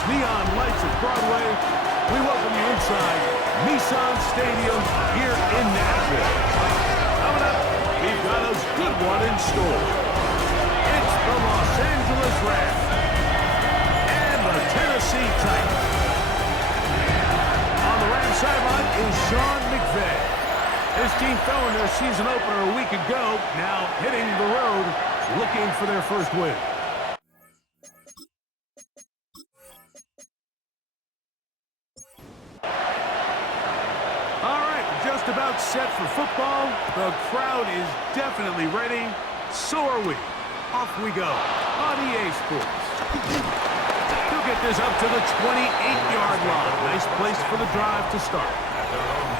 those neon lights at Broadway, we welcome you inside Nissan Stadium here in Nashville. Coming up, we've got a good one in store. It's the Los Angeles Rams and the Tennessee Titans. On the Rams sideline is Sean McVay. His team fell in their season opener a week ago, now hitting the road, looking for their first win. All right, just about set for football. The crowd is definitely ready. So are we. Off we go on EA Sports. He'll get this up to the 28-yard line. Nice place for the drive to start.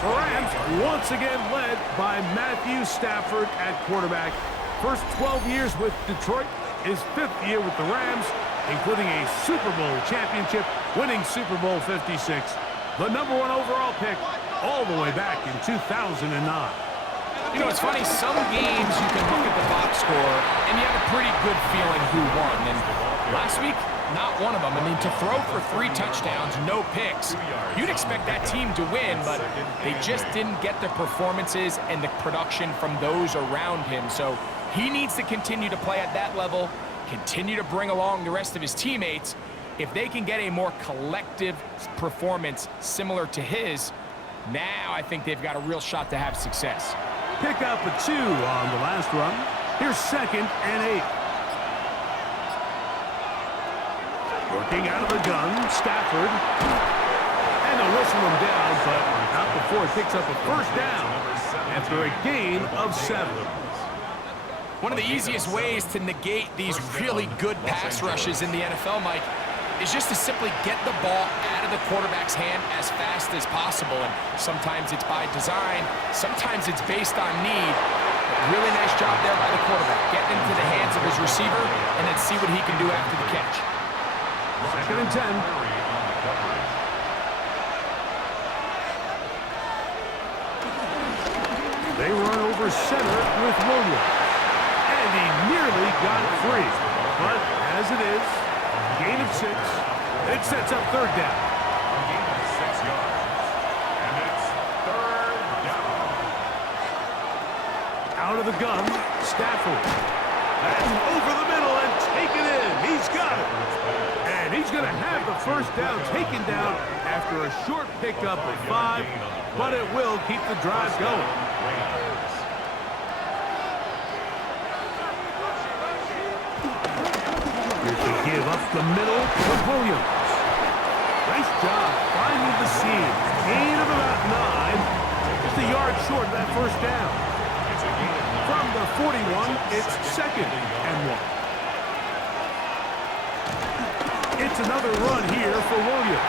The Rams once again led by Matthew Stafford at quarterback. First 12 years with Detroit, his 5th year with the Rams, including a Super Bowl championship, winning Super Bowl 56. The #1 overall pick all the way back in 2009. You know, it's funny, some games you can look at the box score and you have a pretty good feeling who won. And last week, not one of them. I mean, to throw for 3 touchdowns, no picks, you'd expect that team to win, but they just didn't get the performances and the production from those around him. So he needs to continue to play at that level, continue to bring along the rest of his teammates. If they can get a more collective performance similar to his, now I think they've got a real shot to have success. Pick up a 2 on the last run. Here's 2nd and 8. Working out of the gun, Stafford. And they'll whistle him down, but not before it picks up a first down after a gain of 7. One of the easiest ways to negate these really good pass rushes in the NFL, Mike, is just to simply get the ball out of the quarterback's hand as fast as possible. And sometimes it's by design, sometimes it's based on need. But really nice job there by the quarterback, getting into the hands of his receiver and then see what he can do after the catch. 2nd and 10. They run over center with Williams. And he nearly got it free. But as it is, gain of 6. It sets up 3rd down. A gain of 6 yards. And it's 3rd down. Out of the gun, Stafford. And over the middle and taken in. He's got it. And he's going to have the first down taken down after a short pickup of 5, but it will keep the drive going. Here's the give up the middle to Williams. Nice job finding the seam. Gain of about 9. Just a yard short of that first down. From the 41, it's 2nd and 1. It's another run here for Williams.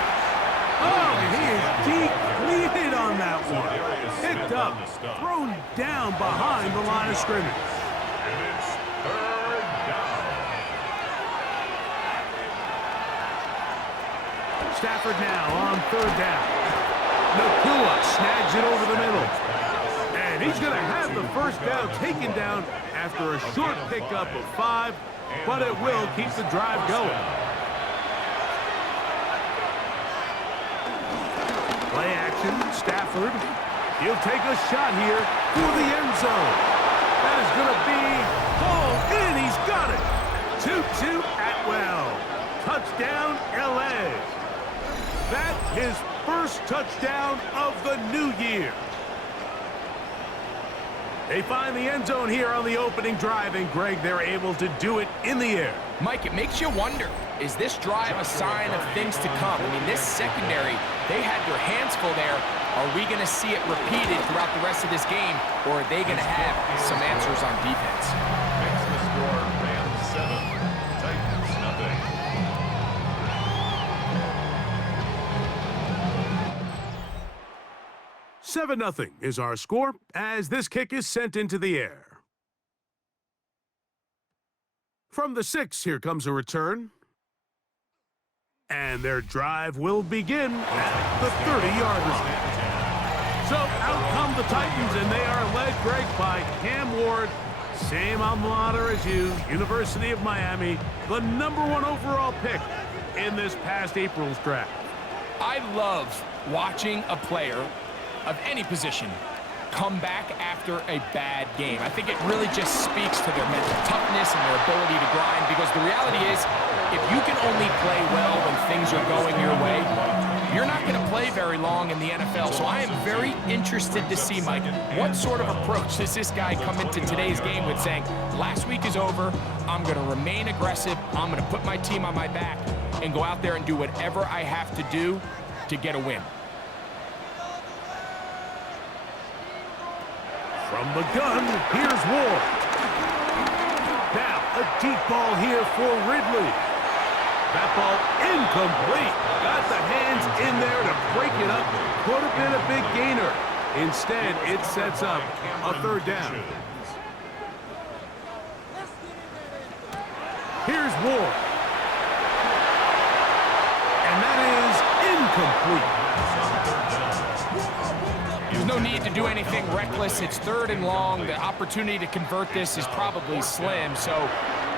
Oh, he is depleted on that one. Picked up, thrown down behind the line of scrimmage. And it's 3rd down. Stafford now on 3rd down. Nakua snags it over the middle. And he's going to have the first down taken down after a short pickup of 5, but it will keep the drive going. Play action, Stafford. He'll take a shot here for the end zone. That is going to be hauled in. He's got it. Tutu Atwell. Touchdown, L.A. That his first touchdown of the new year. They find the end zone here on the opening drive, and Greg, they're able to do it in the air. Mike, it makes you wonder, is this drive a sign of things to come? I mean, this secondary, they had their hands full there. Are we going to see it repeated throughout the rest of this game, or are they going to have some answers on defense? Makes the score Rams 7, Titans nothing. 7-0 is our score as this kick is sent into the air. From the 6, here comes a return. And their drive will begin at the 30-yard line. So out come the Titans, and they are led, Greg, by Cam Ward. Same alma mater as you, University of Miami, the #1 overall pick. in this past April's draft. I love watching a player of any position come back after a bad game. I think it really just speaks to their mental toughness and their ability to grind, because the reality is, if you can only play well when things are going your way, you're not going to play very long in the NFL. So I am very interested to see, Mike, what sort of approach does this guy come into today's game with, saying, last week is over, I'm going to remain aggressive, I'm going to put my team on my back and go out there and do whatever I have to do to get a win. From the gun, here's Ward. Now, a deep ball here for Ridley. That ball incomplete. Got the hands in there to break it up. Could have been a big gainer. Instead, it sets up a third down. Here's Ward. And that is incomplete. There's no need to do anything reckless. It's 3rd and long. The opportunity to convert this is probably slim. So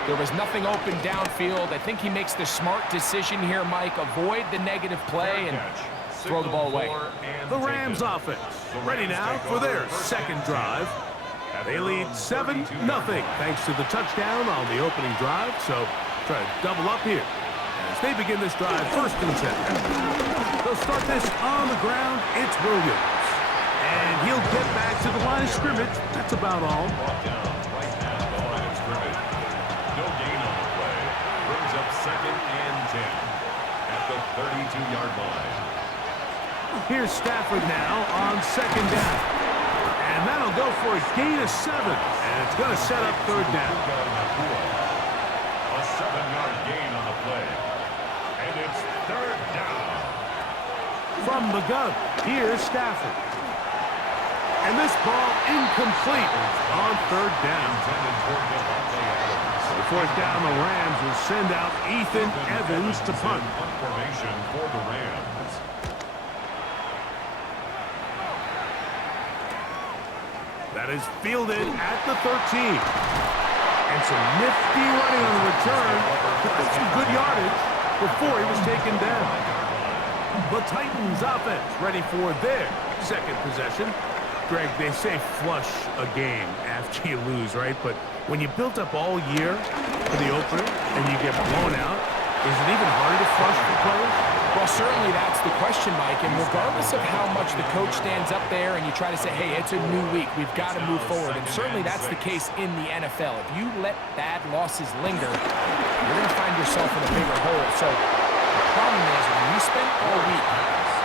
there was nothing open downfield. I think he makes the smart decision here, Mike. Avoid the negative play and throw the ball away. The Rams offense ready now for their second drive. They lead 7-0 thanks to the touchdown on the opening drive. So try to double up here as they begin this drive 1st and 10. They'll start this on the ground. It's Williams. And he'll get back to the line of scrimmage. That's about all. Brought down right at the line of scrimmage. No gain on the play. Brings up 2nd and 10 at the 32-yard line. Here's Stafford now on 2nd down. And that'll go for a gain of 7. And it's going to set up 3rd down. A 7-yard gain on the play. And it's 3rd down. From the gun, here's Stafford. And this ball incomplete on 3rd down. So 4th down, the Rams will send out Ethan Evans to punt. Formation for the Rams. That is fielded at the 13. And some nifty running on the return. Took some good yardage before he was taken down. The Titans offense ready for their second possession. Greg, they say flush a game after you lose, right? But when you built up all year for the opener and you get blown out, is it even harder to flush for players? Well, certainly that's the question, Mike. And regardless of how much the coach stands up there and you try to say, hey, it's a new week, we've got to move forward. And certainly that's the case in the NFL. If you let bad losses linger, you're going to find yourself in a bigger hole. So the problem is when you spend all week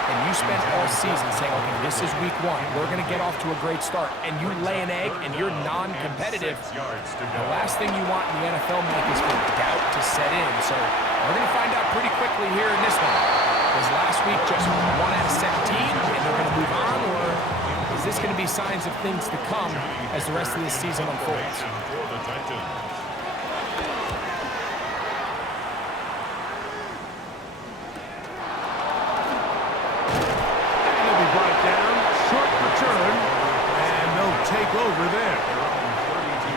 and you spend all season saying, okay, this is week 1, we're going to get off to a great start, and you lay an egg and you're non-competitive, the last thing you want in the NFL, Mike, is for doubt to set in. So we're going to find out pretty quickly here in this one. Was last week just 1 out of 17 and they're going to move on, or is this going to be signs of things to come as the rest of this season unfolds? Take over there.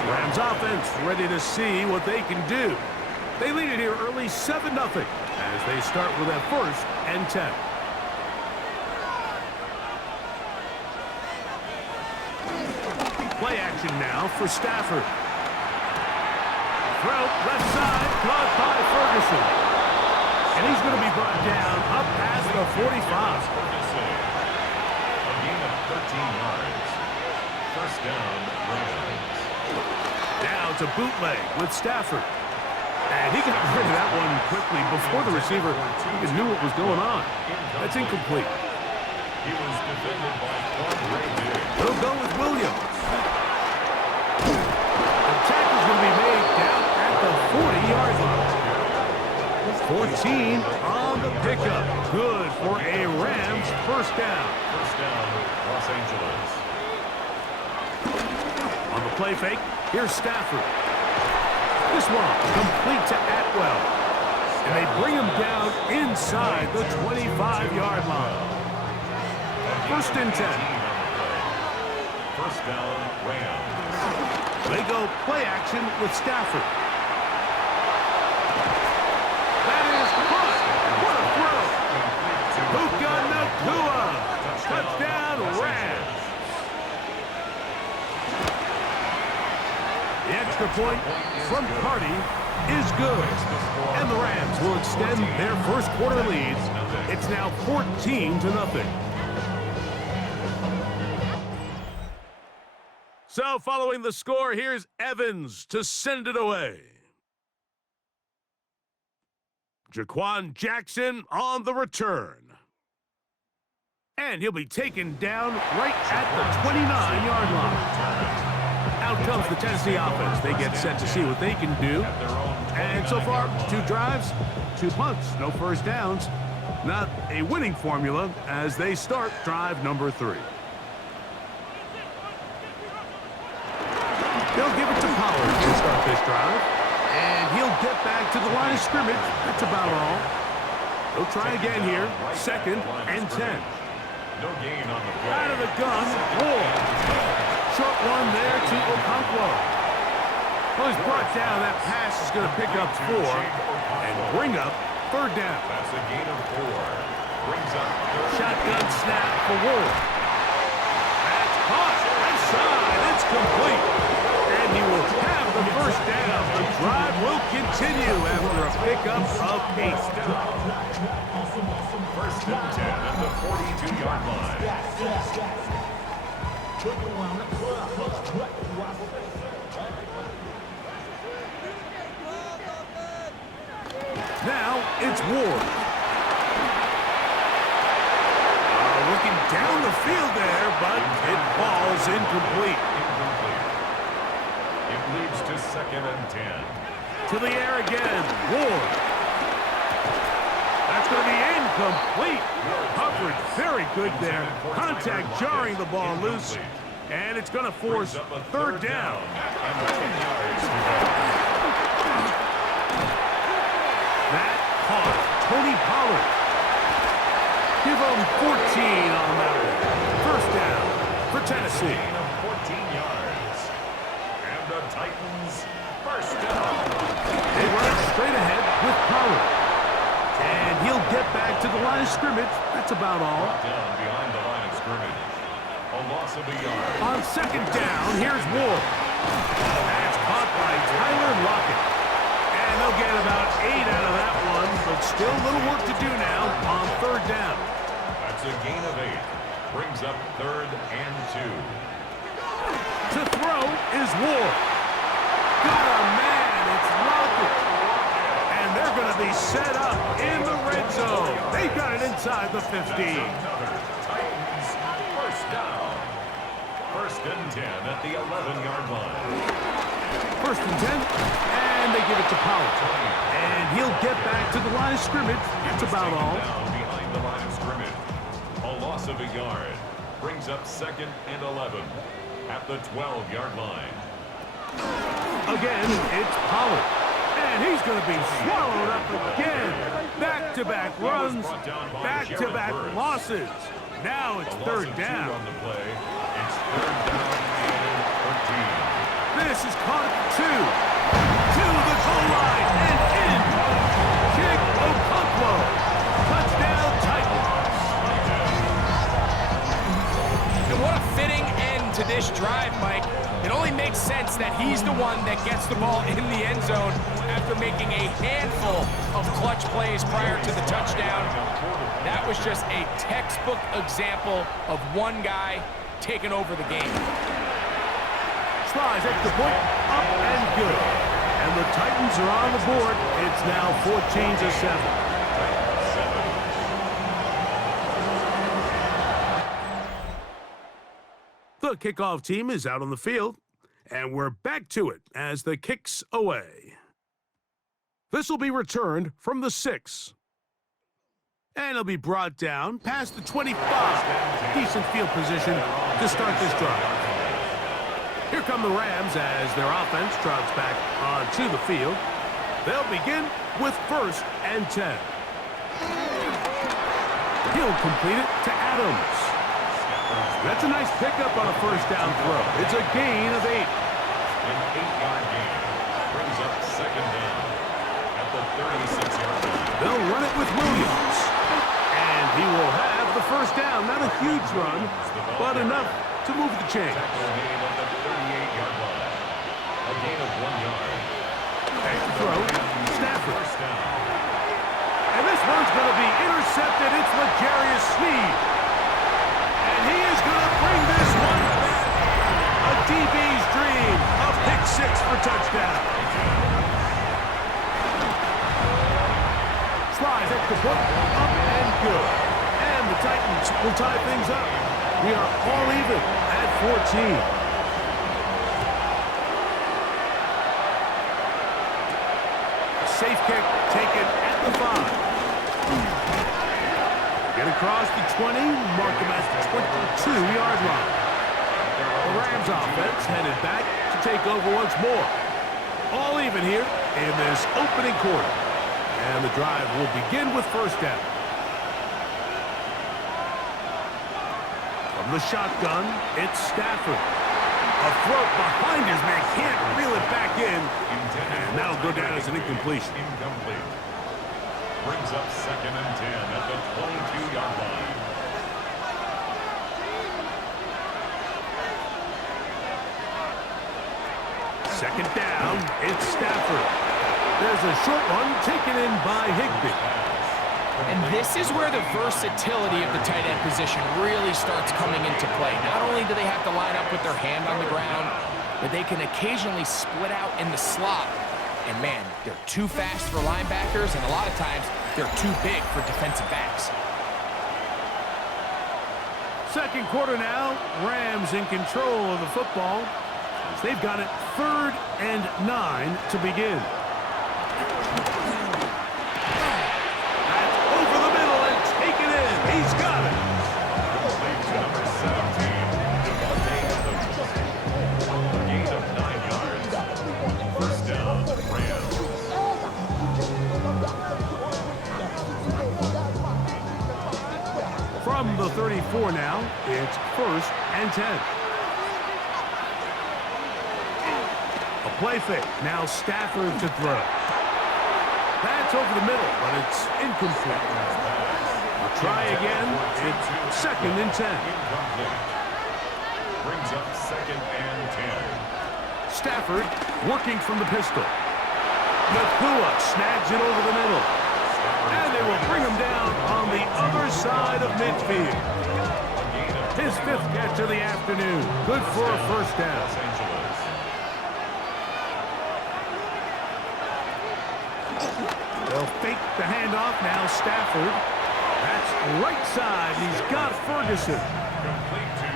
Rams offense ready to see what they can do. They lead it here early 7-0 as they start with that 1st and 10. Play action now for Stafford. Throw left side, caught by Ferguson. And he's going to be brought down up past the 45. A gain of 13 yards. 1st down, Rams. Now it's a bootleg with Stafford. And he got rid of that one quickly before the receiver even knew what was going on. That's incomplete. He was defended by Andre Diggs. He'll go with Williams. The tackle's going to be made down at the 40-yard line. 14 on the pickup. Good for a Rams 1st down. 1st down, Los Angeles. On the play fake, here's Stafford. This one complete to Atwell. And they bring him down inside the 25-yard line. 1st and 10. 1st down, Rams. They go play action with Stafford. That is caught. from Carty is good. And the Rams will extend their first quarter lead. It's now 14-0. So following the score, here's Evans to send it away. Jaquan Jackson on the return. And he'll be taken down right at the 29-yard line. Out comes the Tennessee offense. They get set to see what they can do. And so far, 2 drives, 2 punts, no first downs. Not a winning formula as they start drive number 3. They'll give it to Pollard to start this drive. And he'll get back to the line of scrimmage. That's about all. They'll try again here. 2nd and 10. No gain on the play. Out of the gun, Ward. Short one there to Okonkwo. Well, he's brought down. That pass is going to pick up 4 and bring up 3rd down. That's a gain of 4. Brings up 3rd. Shotgun snap for Ward. That's caught. Inside. It's complete. And he will have the first down. The drive will continue after a pickup of 8. 1st and 10 at the 42-yard line. Now it's Ward. Looking down the field there, but it falls incomplete. It leads to 2nd and 10. To the air again, Ward. That's going to be incomplete. Coverage very good there. Contact jarring the ball loose. And it's going to force 3rd down. That caught Tony Pollard. Give him 14 on that one. 1st down for Tennessee. Gain of 14 yards. And the Titans 1st down. They run it straight ahead with Pollard. And he'll get back to the line of scrimmage. That's about all. Down behind the line of scrimmage. A loss of a yard. On 2nd down, here's Ward. That's caught by Tyler Lockett. And they'll get about 8 out of that one, but still a little work to do now on 3rd down. That's a gain of 8. Brings up 3rd and 2. To throw is Ward. Got a man, it's Lockett. And they're going to be set up in the red zone. They've got it inside the 15. Titans 1st down. 1st and 10 at the 11-yard line. 1st and 10, and they give it to Pollard. And he'll get back to the line of scrimmage. That's about all. Down behind the line of scrimmage. A loss of a yard. Brings up 2nd and 11 at the 12-yard line. Again, it's Pollard. And he's going to be swallowed up again. Back-to-back runs, back-to-back losses. Now it's 3rd down. On the play. It's 3rd down and 13. This is caught at the 2. To the goal line and in. Kick Okonkwo. Touchdown Titans. And what a fitting end to this drive, Mike. It only makes sense that he's the one that gets the ball in the end zone after making a handful of clutch plays prior to the touchdown. That was just a textbook example of one guy taking over the game. Slides extra point, up and good. And the Titans are on the board. It's now 14-7. The kickoff team is out on the field, and we're back to it as the kick's away. This will be returned from the 6. And it'll be brought down past the 25. Decent field position to start this drive. Here come the Rams as their offense trots back onto the field. They'll begin with 1st and 10. He'll complete it to Adams. That's a nice pickup on a 1st down throw. It's a gain of 8. An 8-yard gain. Brings up 2nd down at the 36-yard line. They'll run it with Williams. And he will have the 1st down. Not a huge run, but enough to move the chains. Tackle made at the 38-yard line. A A gain of 1 yard. Back to throw. Stafford. First down. And this one's going to be intercepted. It's L'Jarius Sneed. And he is going to bring this one back. A DB's dream. A pick 6 for touchdown. Slides at the foot. Up and good. And the Titans will tie things up. We are all even at 14. Safe kick taken at the 5. Get across the 20, mark him at the 22-yard line. The Rams offense headed back to take over once more. All even here in this opening quarter. And the drive will begin with first down. From the shotgun, it's Stafford. A throw behind his man, can't reel it back in. And that'll go down as an incompletion. Incomplete. Brings up 2nd and 10 at the 22-yard line. Second down, it's Stafford. There's a short one taken in by Higbee. And this is where the versatility of the tight end position really starts coming into play. Not only do they have to line up with their hand on the ground, but they can occasionally split out in the slot. And man, they're too fast for linebackers, and a lot of times they're too big for defensive backs. Second quarter now, Rams in control of the football. As they've got it 3rd and 9 to begin. He's got it. Number 17, a gain of 9 yards. First down, Rams. From the 34 now, it's 1st and 10. A play fake. Now Stafford to throw. That's over the middle, but it's incomplete. Try again. It's 2nd and 10. Incomplete. Brings up 2nd and 10. Stafford working from the pistol. Nakua snags it over the middle. And they will bring him down on the other side of midfield. His 5th catch of the afternoon. Good for a first down. They'll fake the handoff. Now Stafford. That's right side. He's got Ferguson.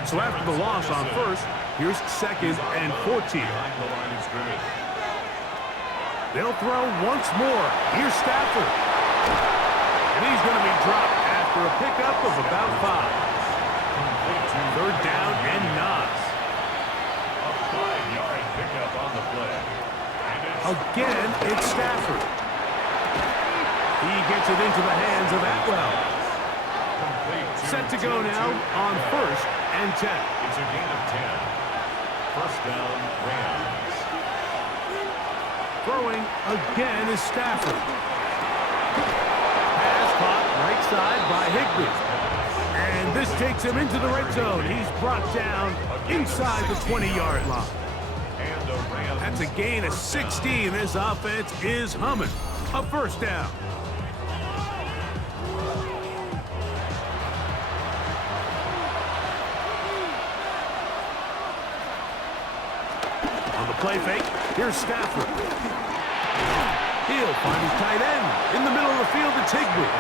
So after the loss on 1st, here's 2nd and 14. They'll throw once more. Here's Stafford. And he's going to be dropped after a pickup of about 5. 3rd down and 9. A 5-yard pickup on the play. Again, it's Stafford. He gets it into the hands of Atwell. Set to go now on 1st and 10. It's a gain of 10. First down, Rams. Throwing again is Stafford. Pass caught right side by Higbee. And this takes him into the red zone. He's brought down inside the 20-yard line. That's a gain of 16. This offense is humming. A first down. Play fake. Here's Stafford. He'll find his tight end. In the middle of the field, it's Higbee.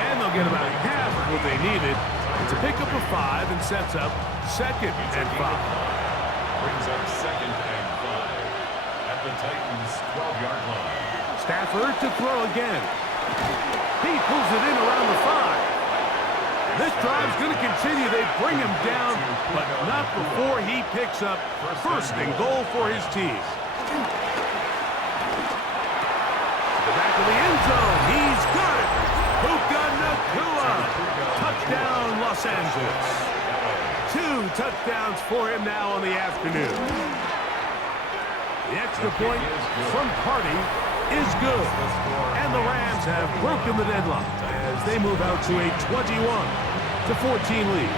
And they'll get about half of what they needed. It's a pickup of 5 and sets up 2nd and 5. Brings up 2nd and 5 at the Titans' 12-yard line. Stafford to throw again. He pulls it in around the 5. This drive's going to continue. They bring him down, but not before he picks up 1st and goal for his team. To the back of the end zone. He's got it. Puka Nacua. Touchdown, Los Angeles. 2 touchdowns for him now on the afternoon. The extra point from Party is good. And the Rams have broken the deadlock as they move out to a 21-14 lead.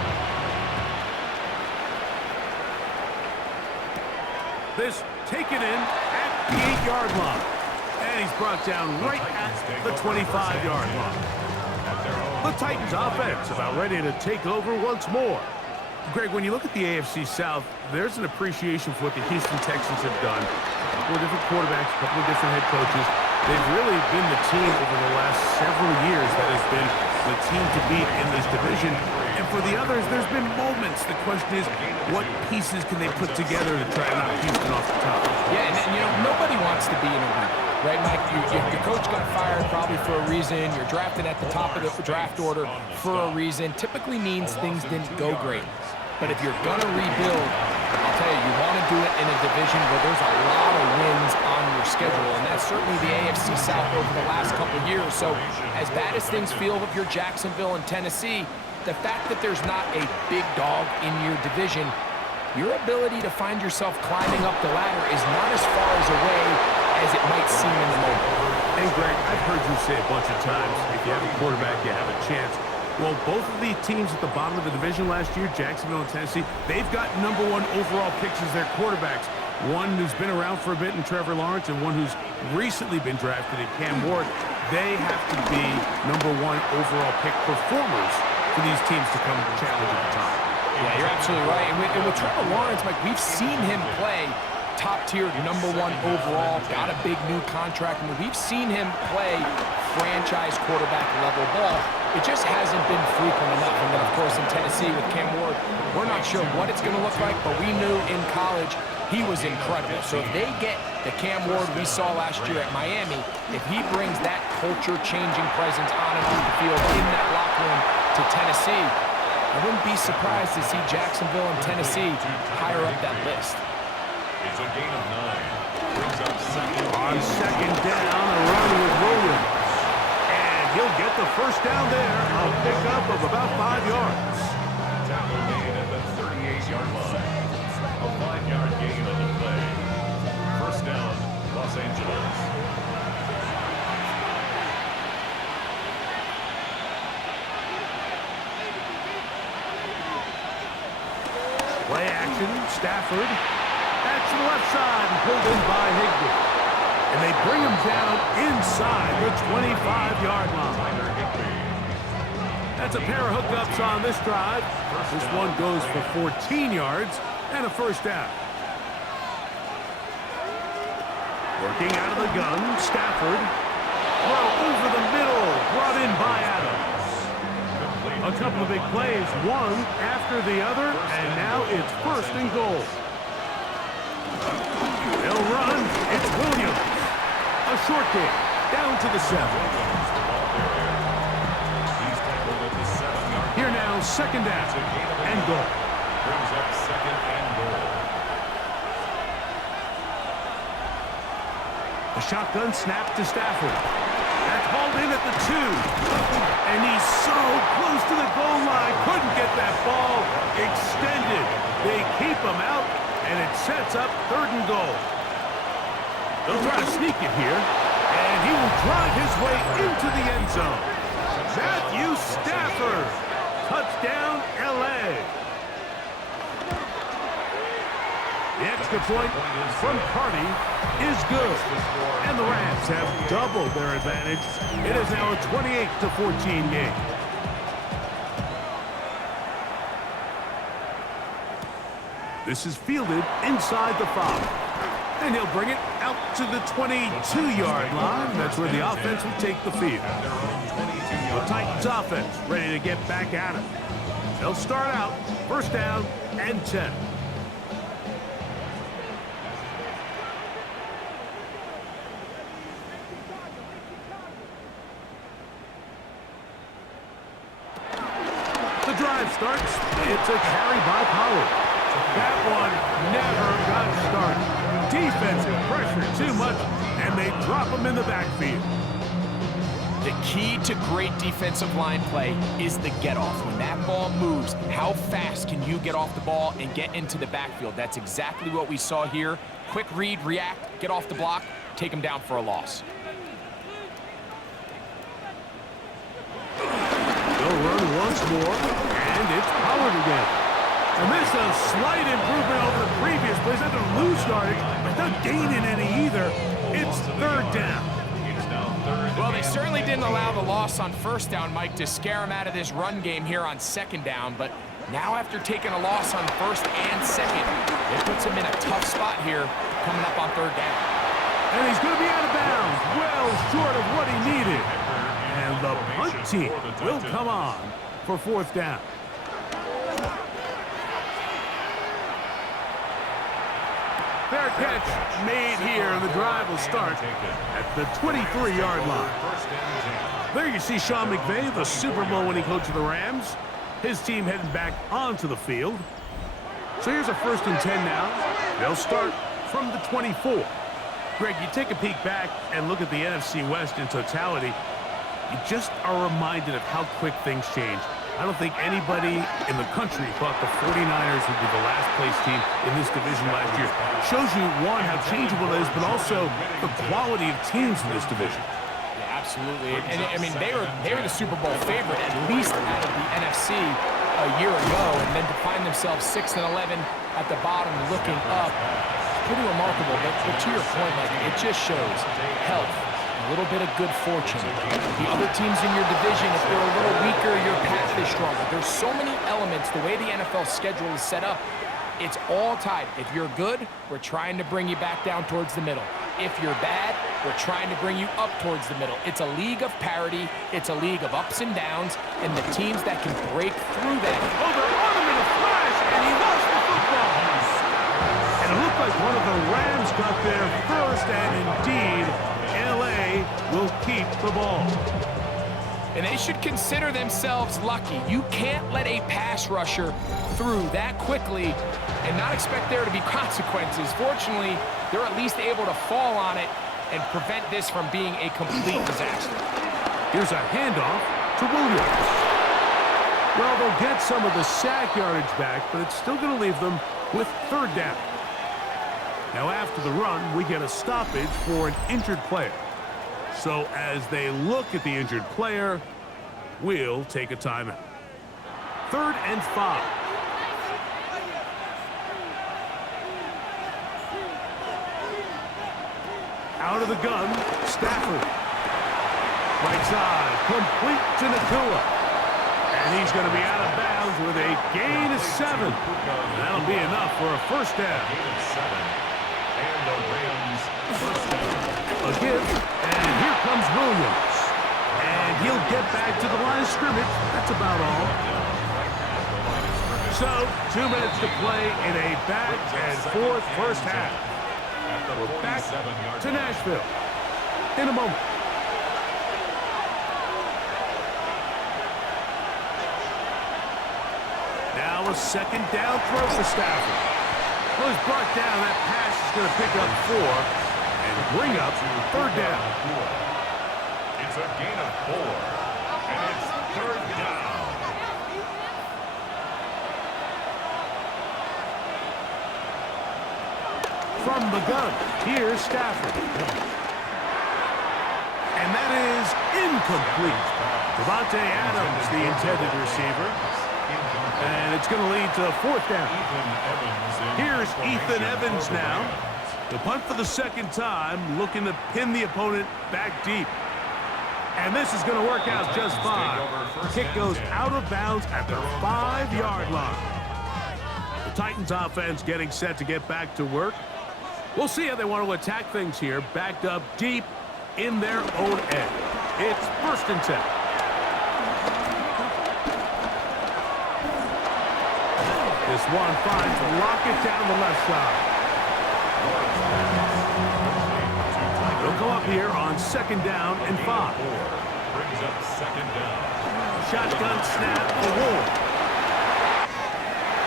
This taken in at the 8-yard line. And he's brought down right at the 25-yard line. The Titans offense about ready to take over once more. Greg, when you look at the AFC South, there's an appreciation for what the Houston Texans have done. A couple of different quarterbacks, a couple of different head coaches. They've really been the team over the last several years that has been the team to beat in this division. And for the others, there's been moments. The question is, what pieces can they put together to try to knock Houston off the top? Yeah, and you know, nobody wants to be in a league, right, Mike? Your coach got fired probably for a reason. You're drafted at the top of the draft order for a reason. Typically means things didn't go great. But if you're going to rebuild, I'll tell you, you want to do it in a division where there's a lot of wins on your schedule, and that's certainly the AFC South over the last couple of years. So as bad as things feel if you're Jacksonville and Tennessee, the fact that there's not a big dog in your division, your ability to find yourself climbing up the ladder is not as far as away as it might seem in the moment. And Greg, I've heard you say a bunch of times, if you have a quarterback, you have a chance. Well, both of the teams at the bottom of the division last year, Jacksonville and Tennessee, they've got #1 overall picks as their quarterbacks. One who's been around for a bit in Trevor Lawrence and one who's recently been drafted in Cam Ward. They have to be #1 overall pick performers for these teams to come challenge at the top. Yeah, you're absolutely right. And with Trevor Lawrence, Mike, we've seen him play top-tier, #1 overall, got a big new contract. I mean, we've seen him play franchise quarterback level ball. It just hasn't been frequent enough. And then, of course, in Tennessee with Cam Ward, we're not sure what it's going to look like, but we knew in college he was incredible. So if they get the Cam Ward we saw last year at Miami, if he brings that culture-changing presence on and off the field in that locker room to Tennessee, I wouldn't be surprised to see Jacksonville and Tennessee higher up that list. It's a gain of 9. Brings up second. On second down, a run with Williams. And he'll get the first down there. A pickup of about 5 yards. Tackle gain at the 38-yard line. A 5-yard gain on the play. First down, Los Angeles. Play action, Stafford. Back to the left side and pulled in by Higbee. And they bring him down inside the 25-yard line. That's a pair of hookups on this drive. This one goes for 14 yards and a first down. Working out of the gun, Stafford. Throw over the middle, brought in by Adams. A couple of big plays, one after the other, and now it's first and goal. They'll run. It's Williams. A short game. Down to the 7. Here now, second down and goal. Brings up second and goal. A shotgun snap to Stafford. That's hauled in at the 2. And he's so close to the goal line. Couldn't get that ball extended. They keep him out, and it sets up third and goal. They'll try to sneak it here, and he will drive his way into the end zone. Matthew Stafford, touchdown, L.A. The extra point from Carty is good, and the Rams have doubled their advantage. It is now a 28-14 game. This is fielded inside the 5. And he'll bring it out to the 22-yard line. That's where the offense will take the field. The Titans offense ready to get back at it. They'll start out first down and 10. The drive starts. It's a carry by Pollard. That one never got started. Defensive pressure too much, and they drop him in the backfield. The key to great defensive line play is the get-off. When that ball moves, how fast can you get off the ball and get into the backfield? That's exactly what we saw here. Quick read, react, get off the block, take him down for a loss. They'll run once more, and it's Pollard again. And this is a slight improvement over the previous plays. Not going to lose yardage, but not gaining any either. It's third down. Well, they certainly didn't allow the loss on first down, Mike, to scare him out of this run game here on second down. But now after taking a loss on first and second, it puts him in a tough spot here coming up on third down. And he's going to be out of bounds, well short of what he needed. And the punt team will come on for fourth down. Fair catch made here, and the drive will start at the 23-yard line. There you see Sean McVay, the Super Bowl winning coach of the Rams. His team heading back onto the field. So here's a 1st and 10 now. They'll start from the 24. Greg, you take a peek back and look at the NFC West in totality. You just are reminded of how quick things change. I don't think anybody in the country thought the 49ers would be the last place team in this division last year. Shows you, one, how changeable it is, but also the quality of teams in this division. Yeah, absolutely. And I mean, they were the Super Bowl favorite, at least out of the NFC a year ago, and then to find themselves 6-11 at the bottom looking up, it's pretty remarkable. But to your point, like, it just shows health, a little bit of good fortune. The other teams in your division, if they're a little weaker, your path is stronger. There's so many elements. The way the NFL schedule is set up, it's all tied. If you're good, we're trying to bring you back down towards the middle. If you're bad, we're trying to bring you up towards the middle. It's a league of parity. It's a league of ups and downs, and the teams that can break through that. Oh, they're on him in a flash, and he lost the football. And it looked like one of the Rams got there first, and indeed, L.A. will keep the ball. And they should consider themselves lucky. You can't let a pass rusher through that quickly and not expect there to be consequences. Fortunately, they're at least able to fall on it and prevent this from being a complete disaster. Here's a handoff to Williams. Well, they'll get some of the sack yardage back, but it's still going to leave them with third down. Now, after the run, we get a stoppage for an injured player. So as they look at the injured player, we'll take a timeout. 3rd and 5. Out of the gun, Stafford. Right side, complete to Nakua. And he's going to be out of bounds with a gain of 7. And that'll be enough for a first down. And the Rams first down. A give, and here comes Williams. And he'll get back to the line of scrimmage. That's about all. So, 2 minutes to play in a back and forth first half. We're back to Nashville in a moment. Now a 2nd down throw for Stafford. Well, he's brought down. That pass is going to pick up 4 and bring up 3rd down. It's a gain of 4, and it's 3rd down. From the gun, here's Stafford. And that is incomplete. Devontae Adams, the intended receiver. And it's going to lead to 4th down. Here's Ethan Evans now. The punt for the 2nd time, looking to pin the opponent back deep. And this is going to work out just fine. The kick goes out of bounds at the 5-yard line. The Titans offense getting set to get back to work. We'll see how they want to attack things here, backed up deep in their own end. It's 1st and 10. This one finds Lockett down the left side. They'll go up here on 2nd down and 5. Brings up 2nd down. Shotgun snap for Ward.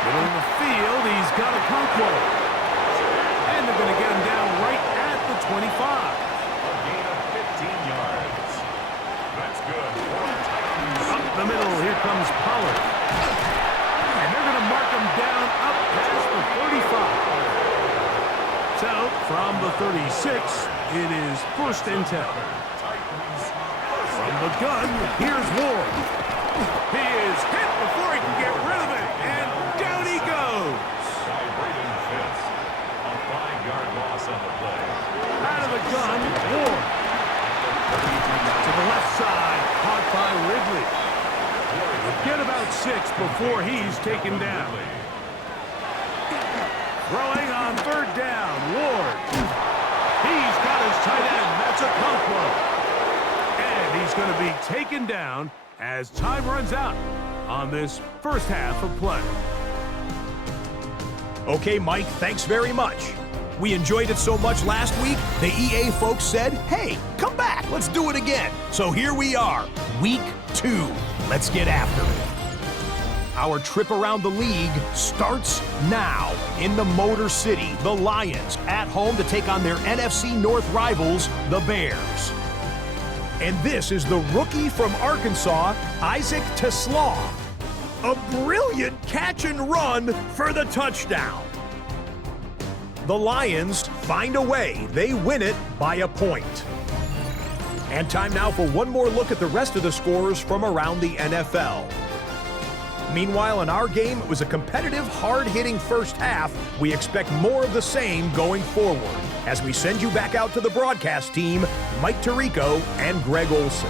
Middle of the field, he's got a control. And they're going to get him down right at the 25. A gain of 15 yards. That's good. Up the middle, here comes Pollard. And they're going to mark him down up past the 35. So, from the 36, it is 1st and 10. From the gun, here's Ward. He is hit before he can get rid of it, and down he goes. gun, Ward. To the left side, caught by Ridley. Get about 6 before he's taken down. Throwing on 3rd down, Ward. He's got his tight end. That's a Conquo. And he's going to be taken down as time runs out on this first half of play. Okay, Mike, thanks very much. We enjoyed it so much last week, the EA folks said, hey, come back, let's do it again. So here we are, week 2. Let's get after it. Our trip around the league starts now in the Motor City. The Lions at home to take on their NFC North rivals, the Bears. And this is the rookie from Arkansas, Isaac Teslaw. A brilliant catch and run for the touchdown. The Lions find a way. They win it by a point. And time now for one more look at the rest of the scores from around the NFL. Meanwhile, in our game, it was a competitive, hard-hitting first half. We expect more of the same going forward as we send you back out to the broadcast team, Mike Tirico and Greg Olson.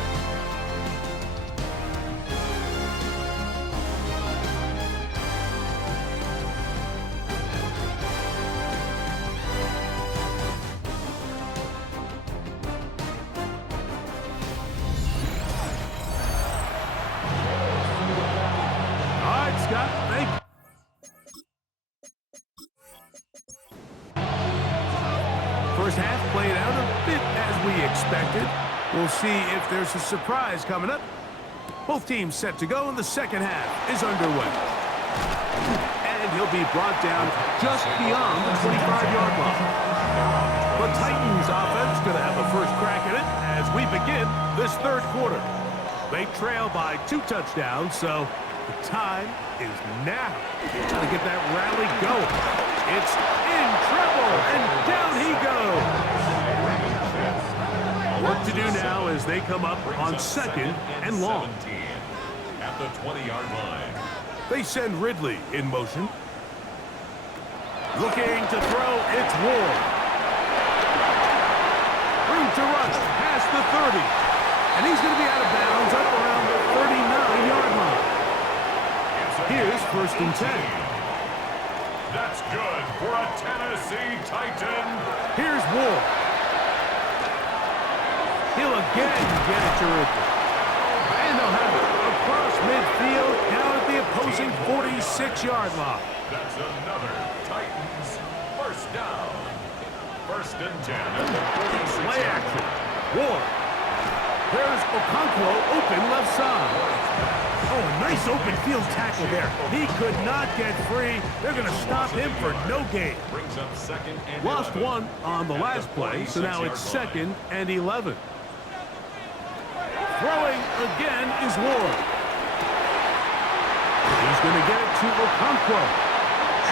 First half played out a bit as we expected. We'll see if there's a surprise coming up. Both teams set to go, and the second half is underway. And he'll be brought down just beyond the 25-yard line. The Titans offense going to have a first crack at it as we begin this third quarter. They trail by 2 touchdowns, so the time is now. Trying to get that rally going. It's in trouble, and down he goes. Work to do now as they come up on 2nd and long. At the 20-yard line. They send Ridley in motion. Looking to throw, it's Ward. Room to rush past the 30. And he's going to be out of bounds up around the 39-yard line. Here's 1st and 10. That's good for a Tennessee Titan. Here's Ward. He'll again get it to Ridley. And they'll have it across midfield down at the opposing 46-yard line. That's another Titans first down. 1st and 10 at the 46. Play action. Ward. There's Okonkwo open left side. Oh, a nice open field tackle there. He could not get free. They're going to stop him for no gain. Brings up 2nd and Lost 11. 1 on the last play, so now it's 2nd and 11. Throwing again is Ward. He's going to get it to Okonkwo.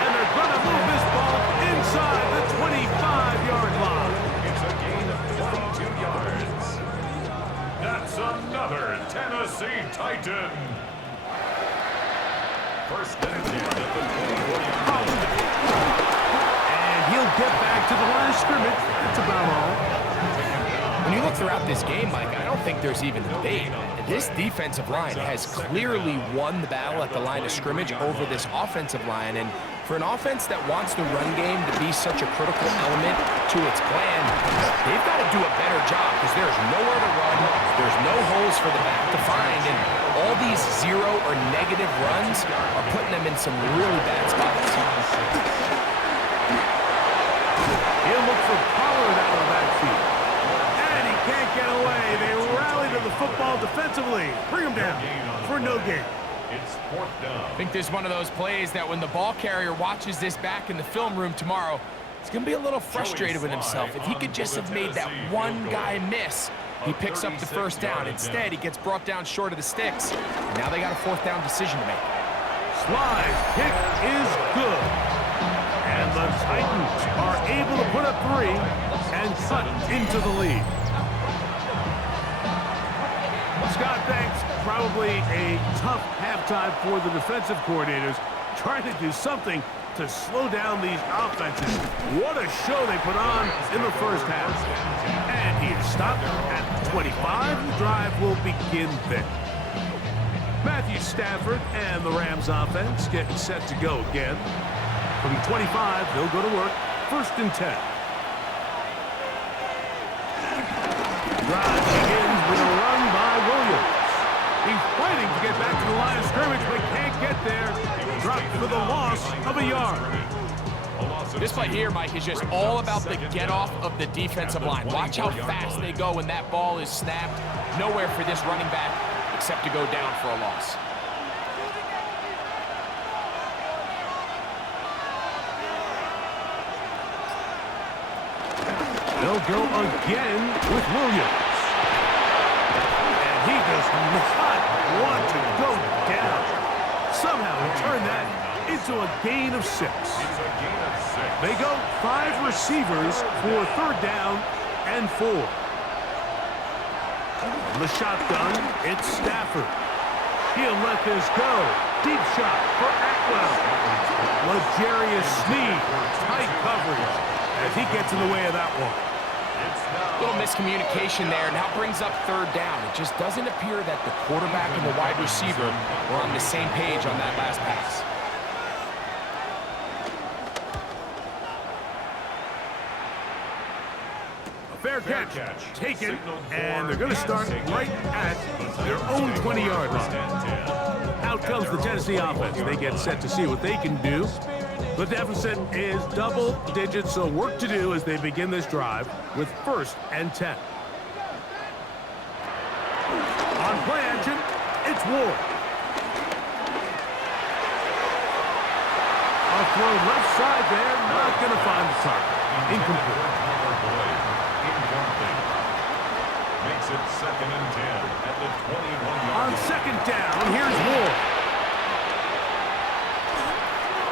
And they're going to move this ball inside the 25-yard line. It's a gain of 22 yards. That's another Tennessee Titan. 1st and 10 at the 24-yard line. And he'll get back to the line of scrimmage. That's about all. When you look throughout this game, Mike, I don't think there's even a debate. This defensive line has clearly won the battle at the line of scrimmage over this offensive line. And for an offense that wants the run game to be such a critical element to its plan, they've got to do a better job because there's nowhere to run. There's no holes for the back to find. And all these 0 or negative runs are putting them in some really bad spots. He'll look for Pollard out of the backfield. And he can't get away. They rally to the football defensively. Bring him down for no gain. It's 4th down. I think this is one of those plays that when the ball carrier watches this back in the film room tomorrow, he's going to be a little frustrated with himself. If he could just have made that one guy miss, he picks up the first down. Instead, he gets brought down short of the sticks. Now they got a 4th down decision to make. Slide kick is good. And the Titans are able to put up 3 and cut into the lead. Scott, thanks. Probably a tough halftime for the defensive coordinators, trying to do something to slow down these offenses. What a show they put on in the first half. And he is stopped at 25. The drive will begin there. Matthew Stafford and the Rams offense getting set to go again. From 25, they'll go to work. 1st and 10. Drive begins with a run by Williams. He's fighting to get back to the line of scrimmage, but can't get there. Dropped for the loss of a yard. This play here, Mike, is just all about the get-off of the defensive line. Watch how fast they go when that ball is snapped. Nowhere for this running back except to go down for a loss. They'll go again with Williams. And he does not want to go down. Somehow he turned that into a gain of 6. They go 5 receivers for 3rd down and 4. From the shotgun, it's Stafford. He'll let this go. Deep shot for Atwell. L'Jarius Sneed, tight coverage as he gets in the way of that one. Little miscommunication there. Now brings up 3rd down. It just doesn't appear that the quarterback and the wide receiver were on the same page on that last pass. Fair catch taken, and they're going to start right at their own 20-yard line. Out comes the Tennessee offense. They get set to see what they can do. The deficit is double digits, so work to do as they begin this drive with 1st and 10. On play action, it's Ward. A throw left side there, not going to find the target. Incomplete. Makes it 2nd and 10 at the 21-yard line. On 2nd down, here's Ward.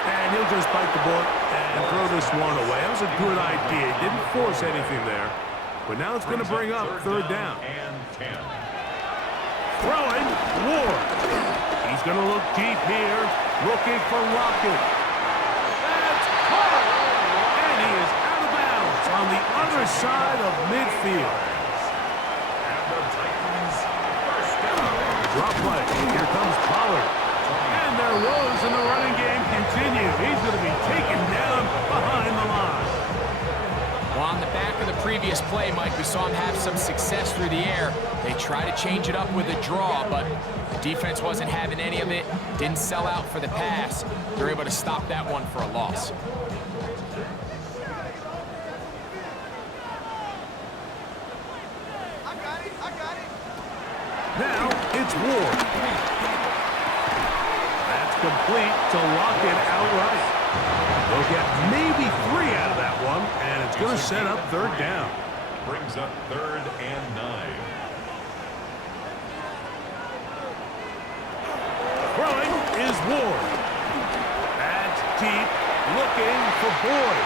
And he'll just bite the bullet and throw this one away. That was a good idea. He didn't force anything there. But now it's going to bring up 3rd down. And 10. Throwing, Ward. He's going to look deep here, looking for Lockett. That's caught. And he is out of bounds on the other side of midfield. Drop play. Here comes Pollard. And their woes in the running game continue. He's going to be taken down behind the line. Well, on the back of the previous play, Mike, we saw him have some success through the air. They tried to change it up with a draw, but the defense wasn't having any of it. Didn't sell out for the pass. They're able to stop that one for a loss. Now it's Ward. That's complete to Lockett outright. They'll get maybe 3 out of that one, and it's going to set up 3rd down. Brings up 3rd and 9. Throwing is Ward. That's deep, looking for Boyd.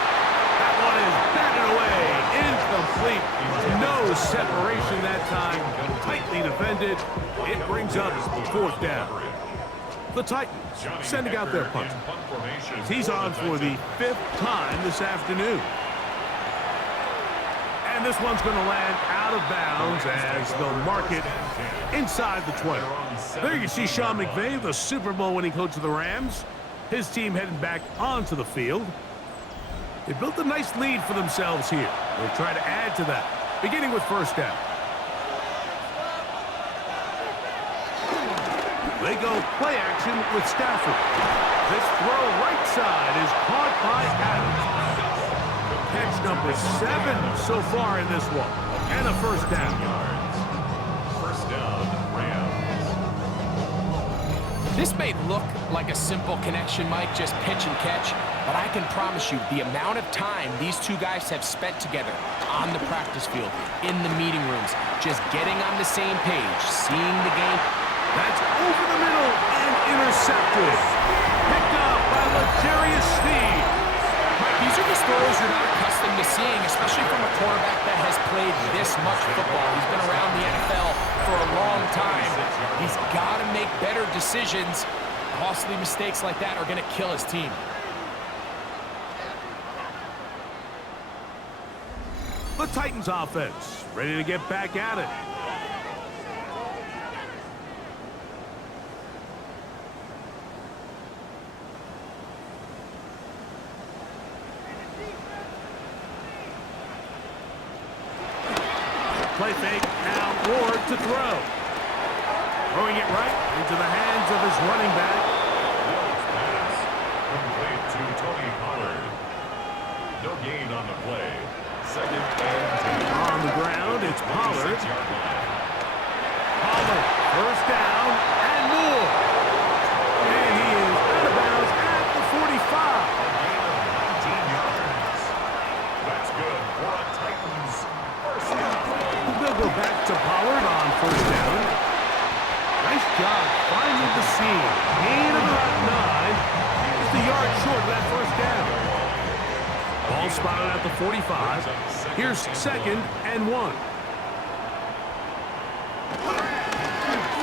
That one is batted away, incomplete. No separation that time, tightly defended. It brings up 4th down. The Titans sending out their punter. He's on for the 5th time this afternoon. And this one's going to land out of bounds as they'll mark it inside the 20. There you see Sean McVay, the Super Bowl winning coach of the Rams. His team heading back onto the field. They built a nice lead for themselves here. They'll try to add to that, beginning with 1st down. They go play action with Stafford. This throw right side is caught by Adams. Catch number 7 so far in this one. And a 1st down. 1st down, Rams. This may look like a simple connection, Mike, just pitch and catch, but I can promise you the amount of time these two guys have spent together on the practice field, in the meeting rooms, just getting on the same page, seeing the game. That's over the middle and intercepted. Picked up by L'Jarius Sneed. Mike, these are just throws you're not accustomed to seeing, especially from a quarterback that has played this much football. He's been around the NFL for a long time. He's got to make better decisions. Costly mistakes like that are going to kill his team. Titans offense ready to get back at it. Play fake, now Ward to throw. Throwing it right into the hands of his running back. Pass complete to Tony Pollard. No gain on the play. Second and 10. On the ground, it's Pollard. 6-yard line. Pollard, first down, and more. And he is out of bounds at the 45. Gain of 19 yards. That's good for a Titans first down. They'll go back to Pollard on first down. Nice job finding the seam. Gain of about 9. Just a yard short of that first down. Ball spotted at the 45. Here's second and 1.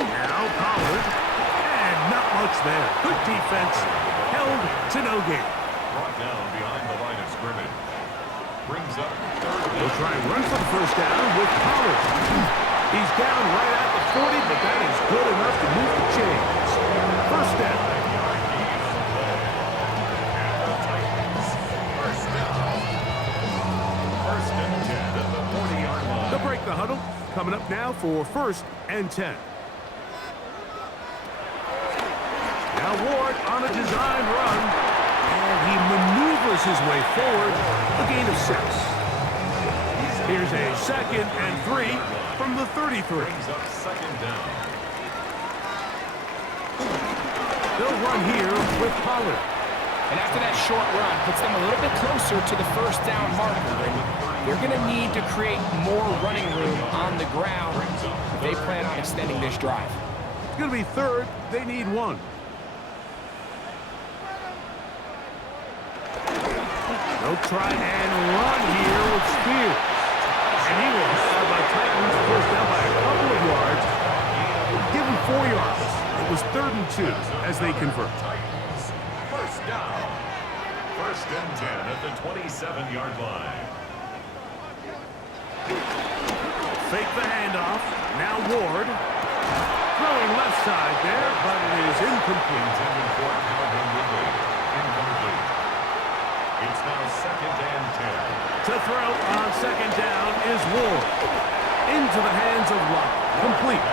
Now Pollard. And not much there. Good defense. Held to no gain. Brought down behind the line of scrimmage. Brings up third They'll down. try and run for the first down with Pollard. He's down right at the 40, but that is good enough to move the chains. First down. First and 10 at the 40-yard line. They'll break the huddle. Coming up now for first and 10. Now Ward on a design run. And he maneuvers his way forward. A gain of 6. Here's a second and 3 from the 33. Brings up second down. They'll run here with Pollard. And after that short run, puts them a little bit closer to the first down marker. And they're going to need to create more running room on the ground if they plan on extending this drive. It's going to be third. They need 1. They'll try and run here with Spears. And he will have the Titans first down by a couple of yards. Give him 4 yards. It was 3rd and 2 as they convert. Titans first down. First and 10 at the 27-yard line. Fake the handoff. Now Ward. Throwing left side there, but it is incomplete. Intended for Calvin Ridley. Incomplete. It's now second and 10. To throw on second down is Ward. Into the hands of Locke. Complete.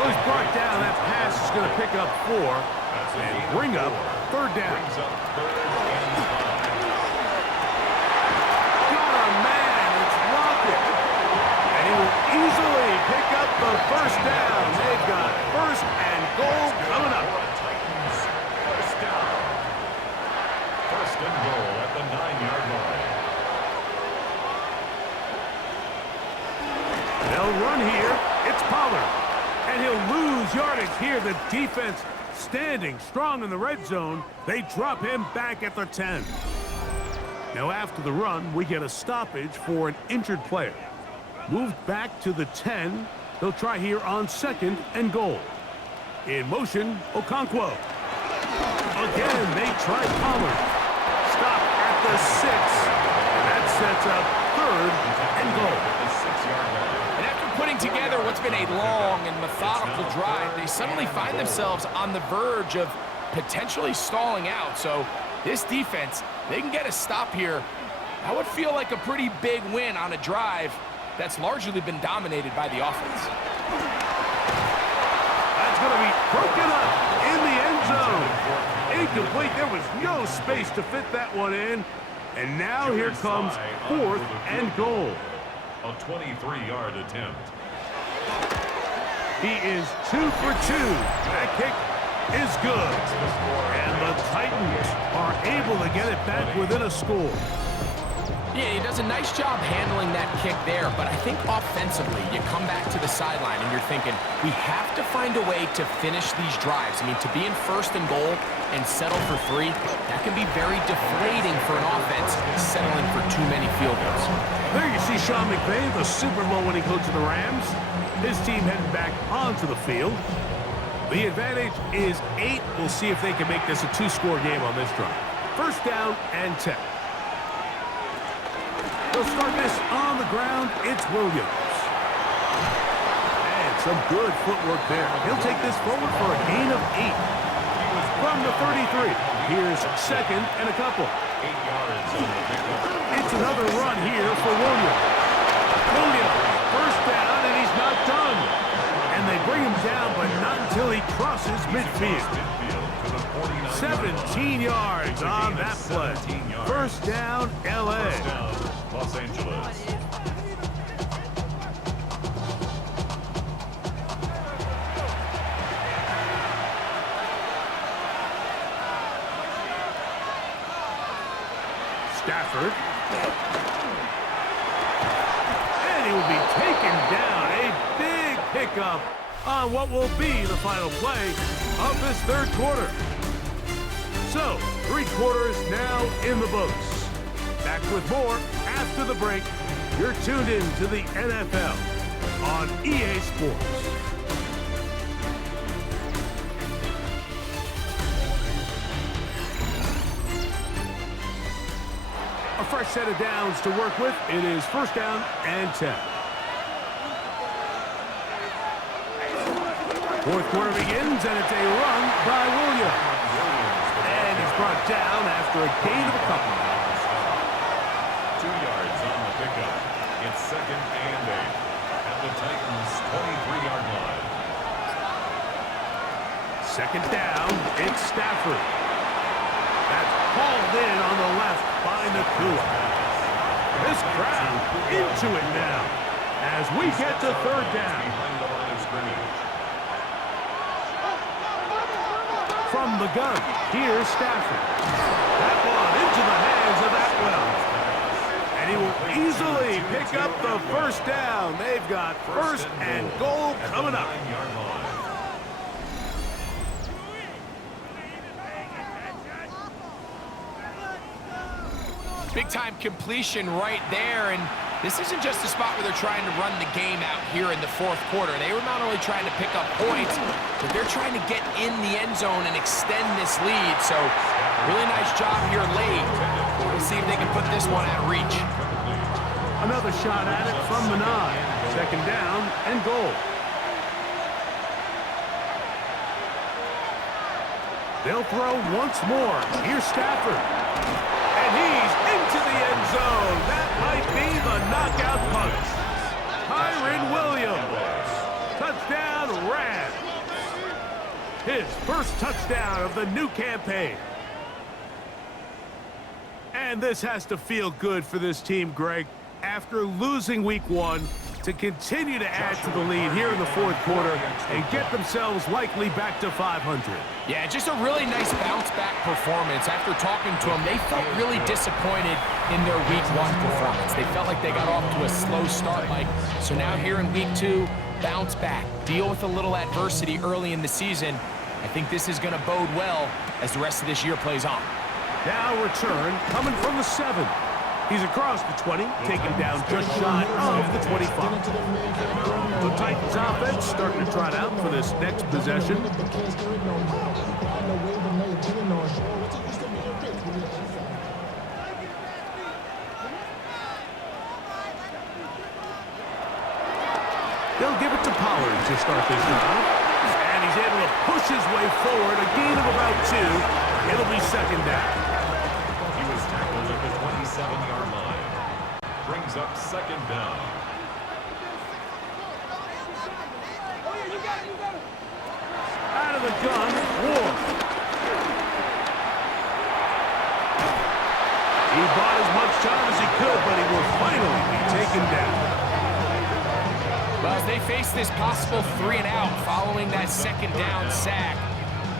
Well, he's brought down. That pass is going to pick up 4 and bring up third down. Brings up third and 5. Got a man. It's Lockett. And he will easily pick up the first down. They've got first and goal coming up. For a Titans first down. First and goal at the 9-yard line. They'll run here. It's Pollard. And he'll lose yardage here. The defense standing strong in the red zone. They drop him back at the 10. Now after the run, we get a stoppage for an injured player. Moved back to the 10. They'll try here on second and goal. In motion, Okonkwo. Again, they try Pollard. Stop at the 6. And that sets up third and goal. The 6-yard line. And after putting together what's been a long and methodical drive, they suddenly find themselves on the verge of potentially stalling out. So this defense, they can get a stop here. That would feel like a pretty big win on a drive that's largely been dominated by the offense. That's going to be broken up in the end zone. Incomplete. There was no space to fit that one in. And now here comes fourth and goal. A 23-yard attempt. He is 2 for 2. That kick is good. And the Titans are able to get it back within a score. Yeah, he does a nice job handling that kick there, but I think offensively, you come back to the sideline and you're thinking, we have to find a way to finish these drives. I mean, to be in first and goal and settle for 3, that can be very deflating for an offense settling for too many field goals. There you see Sean McVay, the Super Bowl winning coach of the Rams. His team heading back onto the field. The advantage is 8. We'll see if they can make this a 2-score game on this drive. First down and 10. They'll start this on the ground. It's Williams. And some good footwork there. He'll take this forward for a gain of 8. From the 33, here's second and a couple. 8 yards on the pickup. It's another run here for Williams. Williams, first down, and he's not done. And they bring him down, but not until he crosses midfield. 17 yards on that play. First down, L.A. First down, Los Angeles. Stafford. And he will be taken down. A big pickup on what will be the final play of this third quarter. So, 3 quarters now in the books. Back with more after the break. You're tuned in to the NFL on EA Sports. A fresh set of downs to work with. It is first down and 10. Fourth quarter begins, and it's a run by Williams. And he's brought down after a gain of a couple. 2 yards on the pickup. It's second and 8 at the Titans' 23-yard line. Second down, it's Stafford. That's hauled in on the left by Nakua. This crowd into it now as we get to third down. Behind the line of scrimmage. From the gun, here's Stafford. That one into the hands of Atwell. And he will easily pick up the first down. They've got first and goal coming up. 9-yard line. Big-time completion right there, and this isn't just a spot where they're trying to run the game out here in the fourth quarter. They were not only trying to pick up points, but they're trying to get in the end zone and extend this lead. So, really nice job here late. We'll see if they can put this one out of reach. Another shot at it from the 9. Second down and goal. They'll throw once more. Here's Stafford. And he's into the end zone. That might be the knockout punch. Kyren Williams. Touchdown, Rams. His first touchdown of the new campaign. And this has to feel good for this team, Greg. After losing week 1, to continue to add to the lead here in the fourth quarter and get themselves likely back to 500. Yeah, just a really nice bounce-back performance. After talking to them, they felt really disappointed in their week 1 performance. They felt like they got off to a slow start, Mike. So now here in week 2, bounce back, deal with a little adversity early in the season. I think this is going to bode well as the rest of this year plays on. Now return coming from the 7. He's across the 20, taken down just shy of the 25. The Titans offense starting to trot out for this next possession. They'll give it to Pollard to start this drive. And he's able to push his way forward, a gain of about 2. It'll be second down. He was tackled at the 27-yard line. Brings up second down. Out of the gun, Ward. He bought as much time as he could, but he will finally be taken down. Well, as they face this possible 3 and out following that second down sack,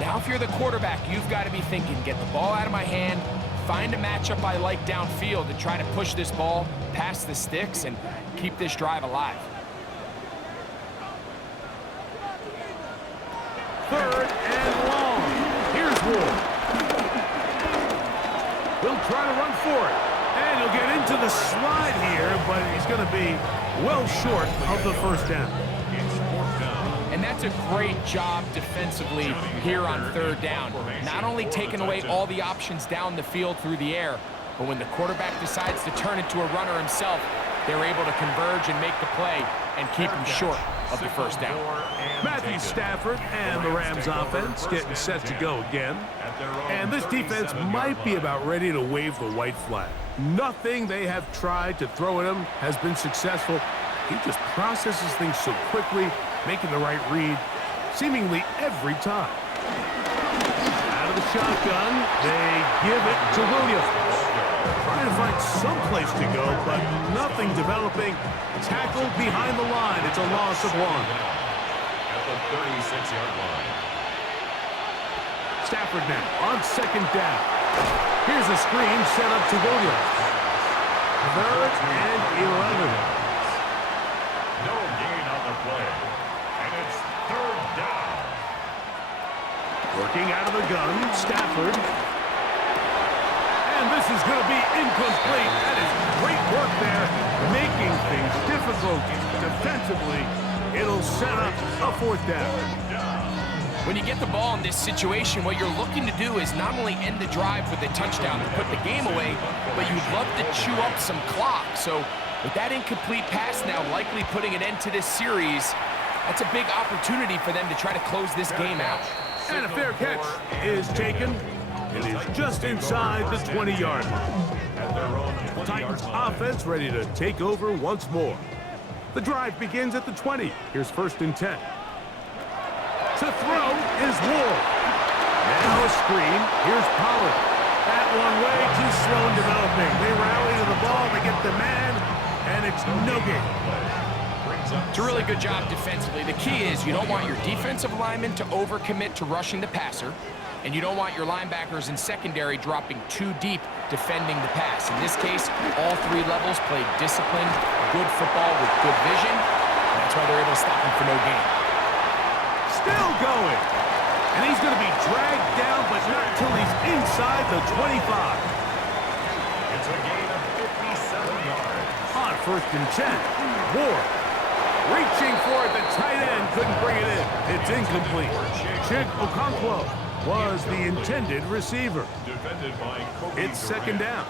now if you're the quarterback, you've got to be thinking, get the ball out of my hand, find a matchup I like downfield and try to push this ball past the sticks and keep this drive alive. Third and long. Here's Ward. He'll try to run for it. And he'll get into the slide here, but he's going to be well short of the first down. It's fourth down. And that's a great job defensively here on third down. Not only taking away all the options down the field through the air, But when the quarterback decides to turn into a runner himself, they're able to converge and make the play and keep him short of the first down. Matthew Stafford and the Rams offense getting set to go again. And this defense might be about ready to wave the white flag. Nothing they have tried to throw at him has been successful. He just processes things so quickly, making the right read seemingly every time. Out of the shotgun, they give it to Williams. Trying to find some place to go, but nothing developing. Tackled behind the line. It's a loss of 1. At the 36-yard line. Stafford now on second down. Here's a screen set up to Williams. 3rd and 11. No gain on the play. And it's 3rd down. Working out of the gun, Stafford. And this is going to be incomplete. That is great work there, making things difficult defensively. It'll set up a 4th down. When you get the ball in this situation, what you're looking to do is not only end the drive with a touchdown to put the game away, but you'd love to chew up some clock. So with that incomplete pass now likely putting an end to this series, that's a big opportunity for them to try to close this game out. And a fair catch is taken. It is just inside the 20-yard line. Titans offense ready to take over once more. The drive begins at the 20. Here's 1st and 10. To throw is Ward. Now a screen. Here's Pollard. That one way too slow in developing. They rally to the ball. They get the man, and it's no gain. It's a really good job defensively. The key is you don't want your defensive linemen to overcommit to rushing the passer, and you don't want your linebackers in secondary dropping too deep defending the pass. In this case, all 3 levels played disciplined, good football with good vision. And that's why they're able to stop him for no gain. Still going. And he's going to be dragged down, but not till he's inside the 25. It's a gain of 57 yards. On 1st and 10, Ward. Reaching for it, the tight end couldn't bring it in. It's incomplete. Chick Okonkwo was the intended receiver. It's 2nd down.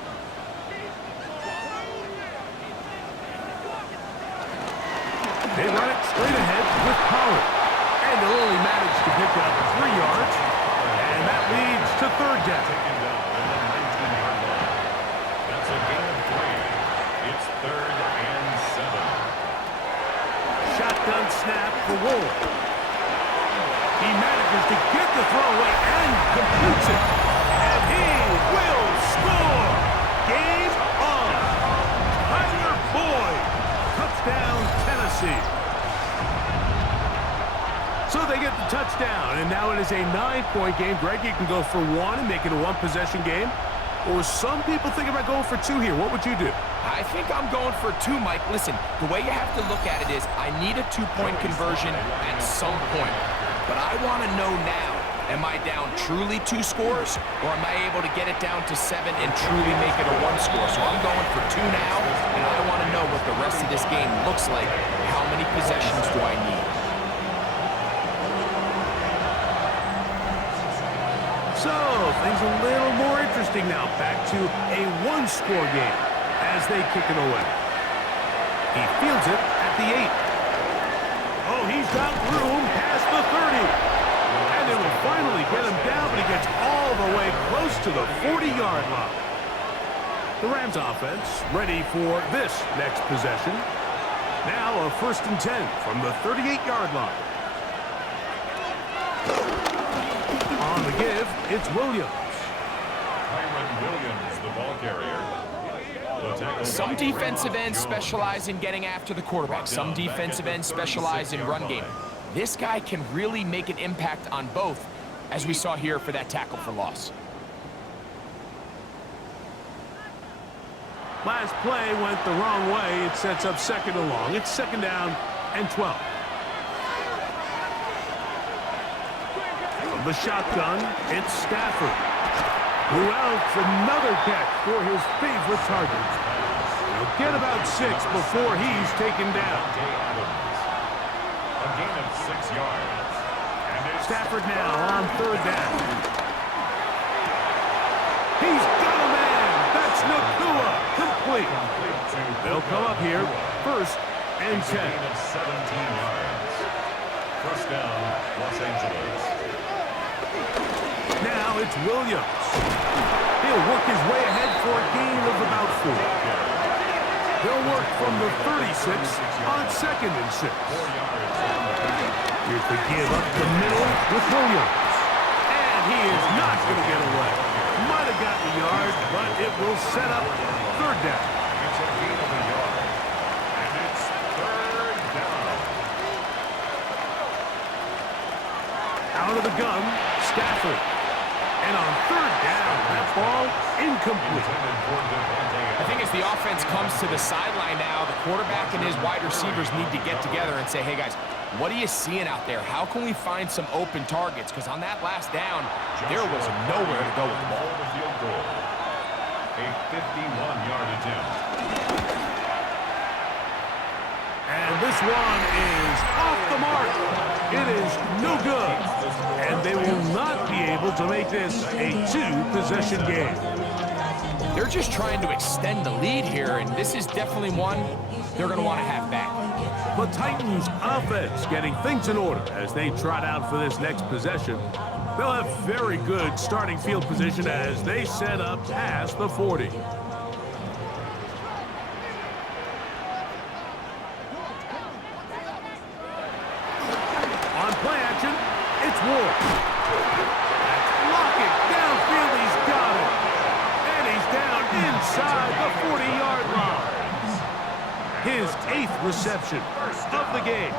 They run it straight ahead with Pollard. And they'll only manage to pick up 3 yards. And that leads to 3rd down. That's a gain of 3. It's 3rd and 7. Shotgun snap for Ward. He manages to get the throw away and completes it. And he will score. Game on. Tyler Boyd. Touchdown, Tennessee. So they get the touchdown, and now it is a 9-point game. Greg, you can go for 1 and make it a 1-possession game. Or some people think about going for 2 here. What would you do? I think I'm going for 2, Mike. Listen, the way you have to look at it is I need a 2-point conversion at some point. But I want to know now, am I down truly 2 scores, or am I able to get it down to 7 and truly make it a 1 score? So I'm going for 2 now, and I want to know what the rest of this game looks like. How many possessions do I need? So, things a little more interesting now. Back to a 1-score game as they kick it away. He fields it at the 8. Oh, he's got room past the 30. And they will finally get him down, but he gets all the way close to the 40-yard line. The Rams offense ready for this next possession. Now a 1st and 10 from the 38-yard line. On the give, it's Williams. Kyron Williams, the ball carrier. Some defensive ends specialize in getting after the quarterback. Some defensive ends specialize in run game. This guy can really make an impact on both, as we saw here for that tackle for loss. Last play went the wrong way. It sets up 2nd and long. It's 2nd down and 12. From the shotgun, it's Stafford. Who else? Another catch for his favorite target. He'll get about 6 before he's taken down. A gain of 6 yards. Stafford now on 3rd down. He's got a man. That's no They'll come up here, first and 10. Gain of 17 yards. First down, Los Angeles. Now it's Williams. He'll work his way ahead for a gain of about 4. They'll work from the 36 on second and 6. 4 yards. Here's the give up the middle with Williams. And he is not going to get away. Might have gotten a yard, but it will set up third down. It's a gain of a yard. And it's third down. Out of the gun, Stafford. And on third down, that ball incomplete. I think as the offense comes to the sideline now, the quarterback and his wide receivers need to get together and say, hey, guys, what are you seeing out there? How can we find some open targets? Because on that last down, there was nowhere to go with the ball. The field goal. A 51-yard attempt. And this one is off the mark. It is no good. And they will not be able to make this a 2-possession game. They're just trying to extend the lead here, and this is definitely one they're going to want to have back. The Titans offense getting things in order as they trot out for this next possession. They'll have very good starting field position as they set up past the 40. On play action, it's Ward. That's blocking downfield, he's got it. And he's down inside the 40-yard line. His 8th reception of the game,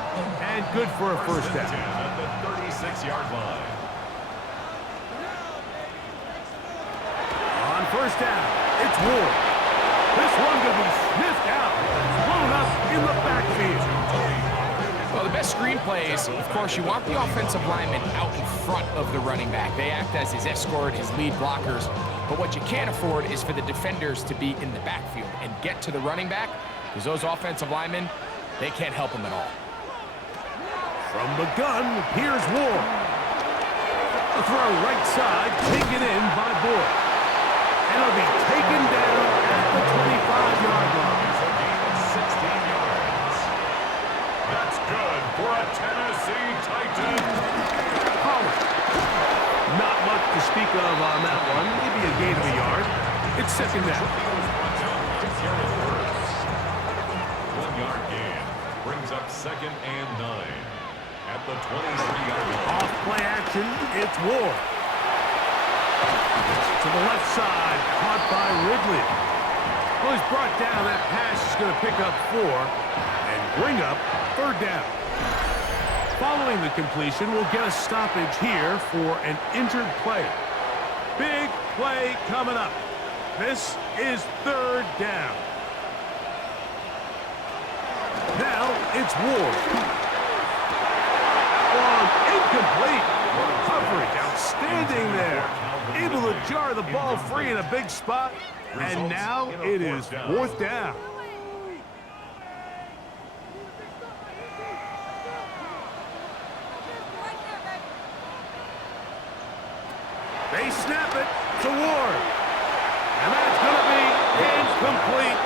and good for a first down. At the 36-yard line. On first down, it's Ward. This one could be sniffed out, blown up in the backfield. Well, the best screen plays, of course, you want the offensive lineman out in front of the running back. They act as his escort, his lead blockers. But what you can't afford is for the defenders to be in the backfield and get to the running back, because those offensive linemen, they can't help him at all. From the gun, here's Ward. A throw right side, taken in by Boyd. And it'll be taken down at the 25-yard line. It's a gain of 16 yards. That's good for a Tennessee Titan. Pollard. Not much to speak of on that one. Maybe a gain of a yard. It's second down. 1-yard gain brings up second and 9 at the 23-yard line. Off play action, it's Ward. To the left side, caught by Ridley. Well, he's brought down. That pass is going to pick up 4 and bring up third down. Following the completion, we'll get a stoppage here for an injured player. Big play coming up. This is third down. Now it's Ward. One incomplete. Coverage outstanding there. Able to jar the ball free in a big spot. And now it is fourth down. They snap it to Ward. And that's going to be incomplete.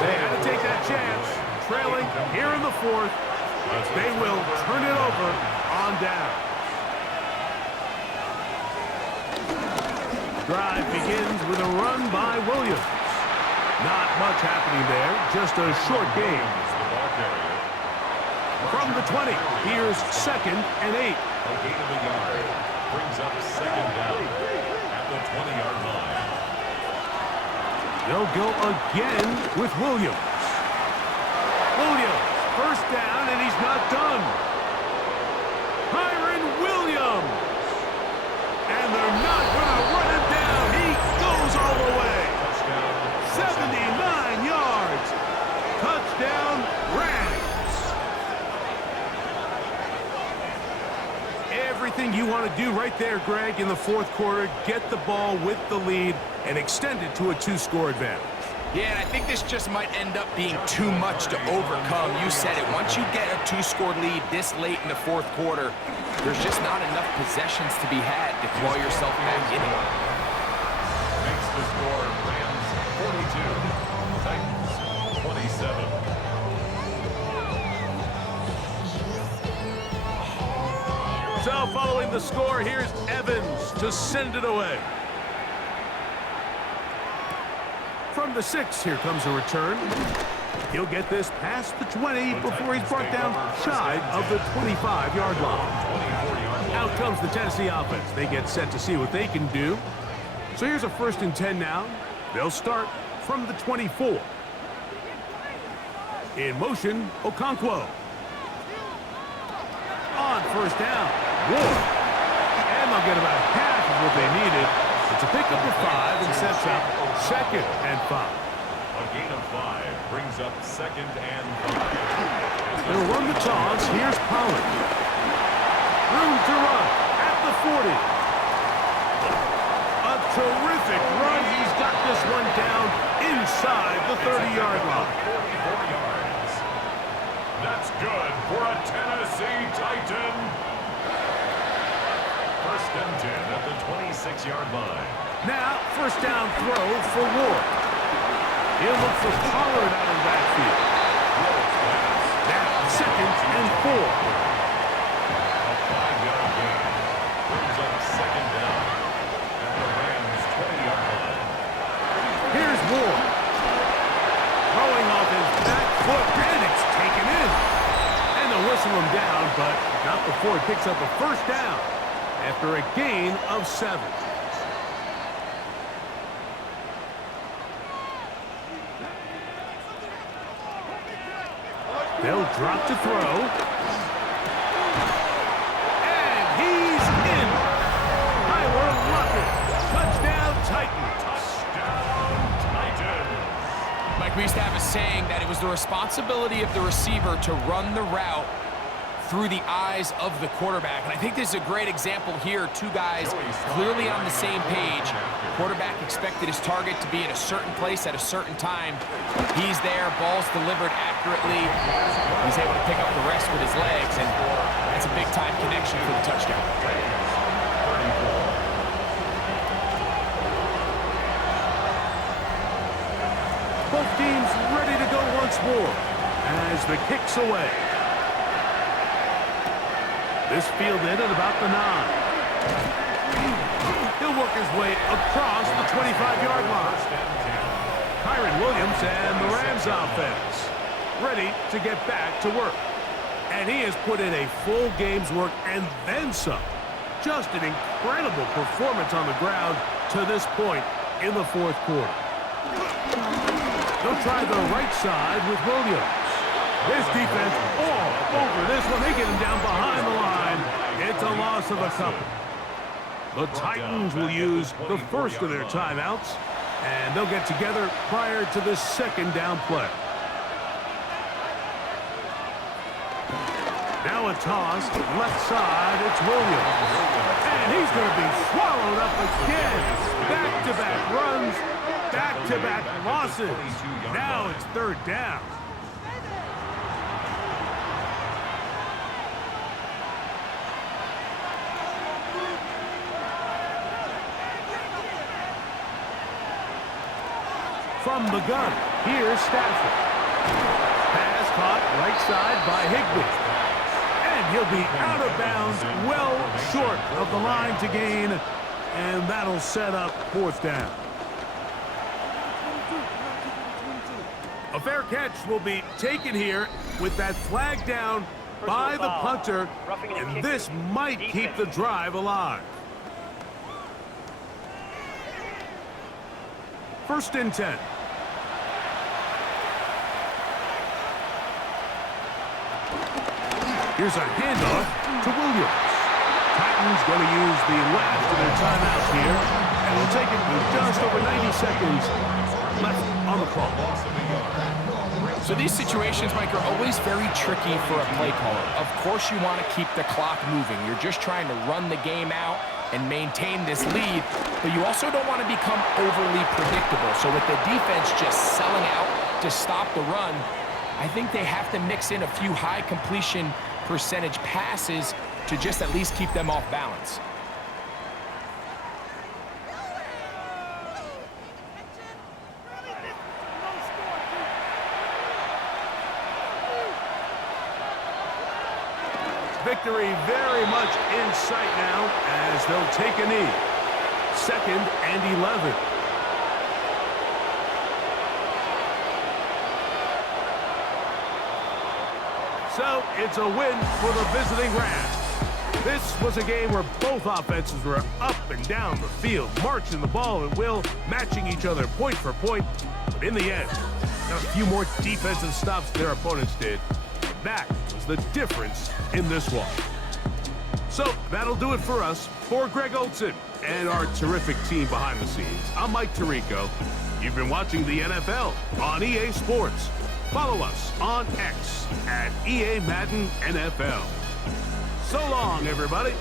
They had to take that chance. Trailing here in the fourth. They will turn it over on down. Drive begins with a run by Williams. Not much happening there, just a short game. From the 20, here's second and 8. A gain of a yard brings up second down at the 20-yard line. They'll go again with Williams. Williams, first down, and he's not done. Kyron Williams. And they're not going to run him down. He goes all the way. 79 yards. Touchdown, Rams. Everything you want to do right there, Greg, in the fourth quarter. Get the ball with the lead and extend it to a 2-score advantage. Yeah, and I think this just might end up being too much to overcome. You said it. Once you get a 2-score lead this late in the fourth quarter, there's just not enough possessions to be had to claw yourself back in it. Makes the score Rams 42, Titans doubling the score. Here's Evans to send it away. From the 6, here comes a return. He'll get this past the 20 before he's brought down shy of the 25-yard line. Out comes the Tennessee offense. They get set to see what they can do. So here's a 1st and 10 now. They'll start from the 24. In motion, Okonkwo. On 1st down, Ward. And they'll get about half of what they needed. It's a pickup of 5 and sets up 2nd and 5. A gain of 5 brings up 2nd and 5. They'll run the toss. Here's Pollard. Room to run at the 40. A terrific run. He's got this one down inside the 30-yard line. 44 yards. That's good for a Tennessee Titan. 1st and 10 at the 26-yard line. Now, 1st down throw for Ward. He'll look for Pollard out of that field. Now, 2nd and 4. A 5-yard gain brings up 2nd down at the Rams' 20-yard line. Here's Ward. Throwing off his back foot, and it's taken in. And they'll whistle him down, but not before he picks up a 1st down after a gain of 7. They'll drop to throw. And he's in. Tyler Lockett. Touchdown, Titans. Touchdown, Titans. Mike, we used to have a saying that it was the responsibility of the receiver to run the route through the eyes of the quarterback. And I think this is a great example here. Two guys clearly on the same page. Quarterback expected his target to be at a certain place at a certain time. He's there, ball's delivered accurately. He's able to pick up the rest with his legs, and that's a big-time connection for the touchdown. Both teams ready to go once more as the kick's away. This fielded at about the 9. He'll work his way across the 25-yard line. Kyron Williams and the Rams offense ready to get back to work. And he has put in a full game's work and then some. Just an incredible performance on the ground to this point in the 4th quarter. They'll try the right side with Williams. This defense all over this one. They get him down behind the line. It's a loss of a couple. The Titans will use the first of their timeouts, and they'll get together prior to the 2nd down play. Now a toss, left side, it's Williams. And he's going to be swallowed up again. Back-to-back runs, back-to-back losses. Now it's 3rd down. From the gun, here's Stafford. Pass caught right side by Higbee. And he'll be out of bounds, well short of the line to gain. And that'll set up 4th down. A fair catch will be taken here with that flag down by the punter. And this might keep the drive alive. 1st and 10. Here's a handoff to Williams. Titans going to use the last of their timeouts here. And we'll take it with just over 90 seconds left on the clock. So these situations, Mike, are always very tricky for a play caller. Of course you want to keep the clock moving. You're just trying to run the game out and maintain this lead, but you also don't want to become overly predictable. So with the defense just selling out to stop the run, I think they have to mix in a few high completion percentage passes to just at least keep them off balance. They victory very much in sight now as they'll take a knee. 2nd and 11. So it's a win for the visiting Rams. This was a game where both offenses were up and down the field, marching the ball at will, matching each other point for point. But in the end, got a few more defensive stops than their opponents did. And that was the difference in this one. So that'll do it for us. For Greg Olson and our terrific team behind the scenes, I'm Mike Tirico. You've been watching the NFL on EA Sports. Follow us on X at EA Madden NFL. So long, everybody.